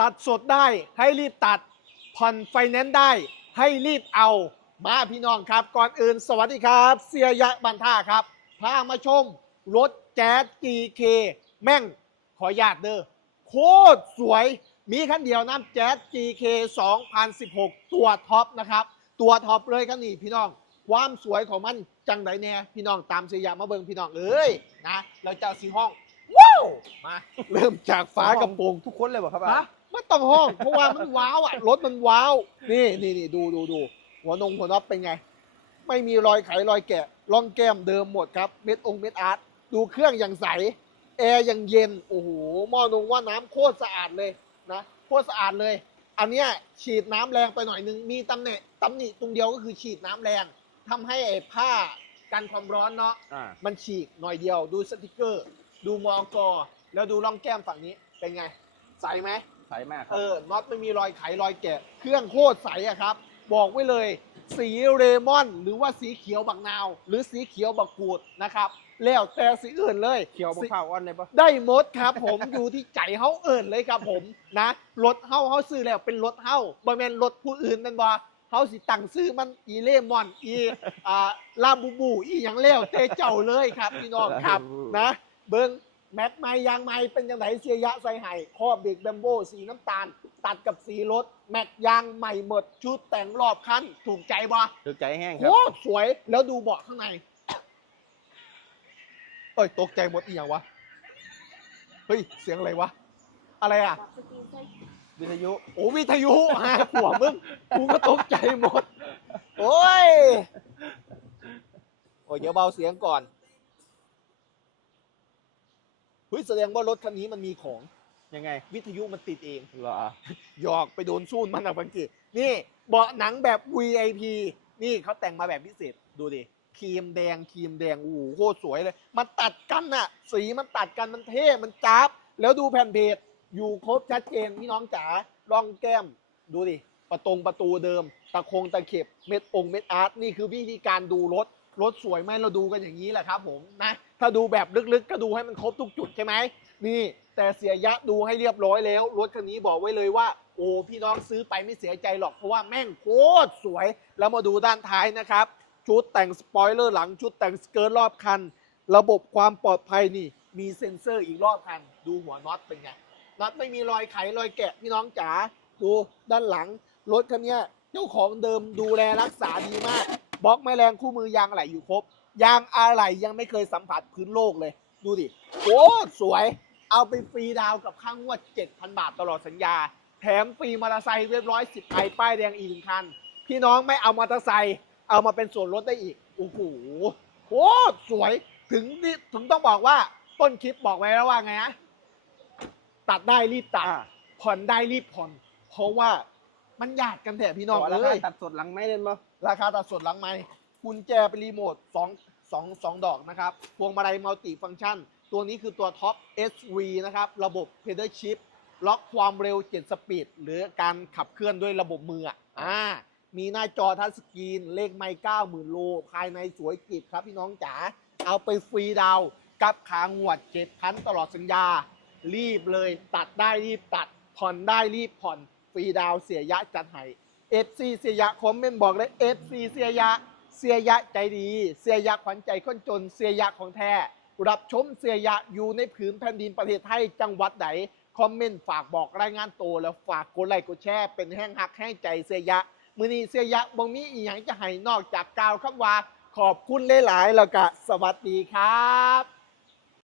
ตัดสดได้ให้รีบตัดผ่อนไฟแนนซ์ได้ให้รีบเอามาพี่น้องครับ ก่อนอื่นสวัสดีครับ เสียยะบันท่าครับพามาชม รถแจ๊ส GK แม่งขอญาตเด้อโคตรสวยมีคันเดียวนะแจ๊ส GK 2016 ตัวท็อปนะครับ ตัวท็อปเลยครับนี่พี่น้อง ความสวยของมันจังไดแน่พี่น้องตามเสียยะมาเบิ่งพี่น้องเอ้ยนะเราจะเอาสีห้องว้าวมาเริ่มจากฝากระโปรงทุกคนเลยบ่ครับฮะ ไม่ต้องห้อง เพราะว่ามันว้าวอะรถมันว้าว นี่นี่นี่ดูดูดูหัวนงหัวน็อตเป็นไง ไม่มีรอยไขรอยแกะร่องแก้มเดิมหมดครับ เม็ดองค์เม็ดอาร์ตดูเครื่องอย่างใส แอร์ยังเย็น โอ้โหหม้อนงว่าน้ำโคตรสะอาดเลยนะโคตรสะอาดเลย อันเนี้ยฉีดน้ำแรงไปหน่อยนึงมีตำแหน่งตำหนิตรงเดียวก็คือฉีดน้ำแรงทำให้ไอ้ผ้ากันความร้อนเนาะอ่ามันฉีกหน่อยเดียว ดูสติกเกอร์ ดูมอกอแล้วดูร่องแก้มฝั่งนี้เป็นไง ใสไหม ใสมากครัเอบอน็อตไม่มีรอยไขรอยแกะ เครื่องโคตรใสอะครับ บอกไว้เลย สีเรมอน หรือว่าสีเขียวบักนาว หรือสีเขียวบักกูดนะครับ แล้วแต่สีอื่นเลย เขียวบ่สีข้าวอ่อนเลยปะได้หมดครับ ผม อยู่ที่ใจเฮาเอิญเลยครับผมนะรถเฮาเฮาซื้อแล้วเป็นรถเฮาบ่แม่นรถผู้อื่นนั่นบ่เฮาสิตั้งซื้อมันอีเลมอนอีอ่าลาบูบูอีหยังแล้วแต่เจ้าเลยครับพี่น้องครับนะ เบิ้ง แม็กไม้ยางไม้เป็นยังไงเสียยะใส่ไห้ข้อเบรกแบมโบสีน้ำตาล ตัดกับสีรถ แม็กยางใหม่หมด ชุดแต่งรอบคันถูกใจบ่ถูกใจแห้งคโครับตรสวยแล้วดูเบาะข้างในเอ้ยตกใจหมดอีหยังวะ เฮ้ย เสียงอะไรวะ อะไรอะ วิทยุ โอ้วิทยุฮะหัวมึงกูก็ตกใจหมด โอ้ย โอ้ยเดี๋ยวเบาเสียงก่อน เฮ้ยแสดงว่ารถคันนี้มันมีของยังไง วิทยุมันติดเองเหรอหยอกไปโดนซูนมันอะบางทีนี่เบาะหนังแบบ VIP นี่เขาแต่งมาแบบพิเศษดูดิครีมแดงครีมแดงโอ้โหโคตรสวยเลย มันตัดกันน่ะ สีมันตัดกันมันเท่มันจ้าบแล้วดูแผ่นเพจอยู่ครบชัดเจนพี่น้องจ๋าร่องแก้มดูดิประตงประตูเดิม ตะคงตะเข็บเม็ดองค์เม็ดอาร์ตนี่คือวิธีการดูรถรถสวยไหมเราดูกันอย่างนี้แหละครับผมนะ ถ้าดูแบบลึกๆ ก็ดูให้มันครบทุกจุดใช่ไหมนี่แต่เสียยะดูให้เรียบร้อยแล้ว รถคันนี้บอกไว้เลยว่า โอ้พี่น้องซื้อไปไม่เสียใจหรอก เพราะว่าแม่งโคตรสวย แล้วมาดูด้านท้ายนะครับ ชุดแต่งสปอยเลอร์หลังชุดแต่งสเกิร์ตรอบคัน ระบบความปลอดภัยนี่ มีเซ็นเซอร์อีกรอบคัน ดูหัวน็อตเป็นไงน็อตไม่มีรอยไขรอยแกะพี่น้องจ๋าดูด้านหลังรถคันนี้เจ้าของเดิมดูแลรักษาดีมากบล็อกแม่แรงคู่มือยางอะไหลอยู่ครบ ยางอะไหล่ยังไม่เคยสัมผัสพื้นโลกเลย ดูดิโอ้สวย เอาไปฟรีดาวน์กับค่างวด 7,000 บาทตลอดสัญญา แถมฟรีมอเตอร์ไซค์เรียบร้อย10ไอป้ายแดงอีกหนึ่งคัน พี่น้องไม่เอามอเตอร์ไซค์เอามาเป็นส่วนลดได้อีก โอ้โหโคตรสวยถึงนี่ถึงต้องบอกว่าต้นคลิปบอกไว้แล้วว่าไงนะตัดได้รีบตัดอ่าผ่อนได้รีบผ่อน เพราะว่ามันหยาดกันแถพี่น้องขอราเลคายตัดสดหลังไม่เล่นมั้ราคาตัดส่วนหลังไม้ กุญแจเป็นรีโมท2 2 2ดอกนะครับพวงมาลัยมัลติฟังก์ชัน ตัวนี้คือตัวท็อป SV นะครับ ระบบ Pedal Shift ล็อกความเร็ว 7 สปีด หรือการขับเคลื่อนด้วยระบบมืออะอ่ามีหน้าจอทัชสกรีน เลขไมค์90,000 โล ภายในสวยกริบครับพี่น้องจ๋า เอาไปฟรีดาวกับขางวด 7,000 ตลอดสัญญา รีบเลยตัดได้รีบตัด ผ่อนได้รีบผ่อน ฟรีดาวเสียยะจัดให้ FC เสียยะคอมเมนต์บอกเลย FC เสียยะ เสียยะใจดี เสียยะขวัญใจคนจน เสียยะของแท้ รับชมเสียยะอยู่ในผืนแผ่นดินประเทศไทยจังหวัดไหน คอมเมนต์ฝากบอกรายงานโตแล้วฝากกดไลค์กดแชร์เป็นแห้งหักแห้งใจเสียยะ มือนี้เสียยะบ่มีอีหยังจะให้นอกจากกล่าวคำว่าขอบคุณหลายๆแล้วก็สวัสดีครับ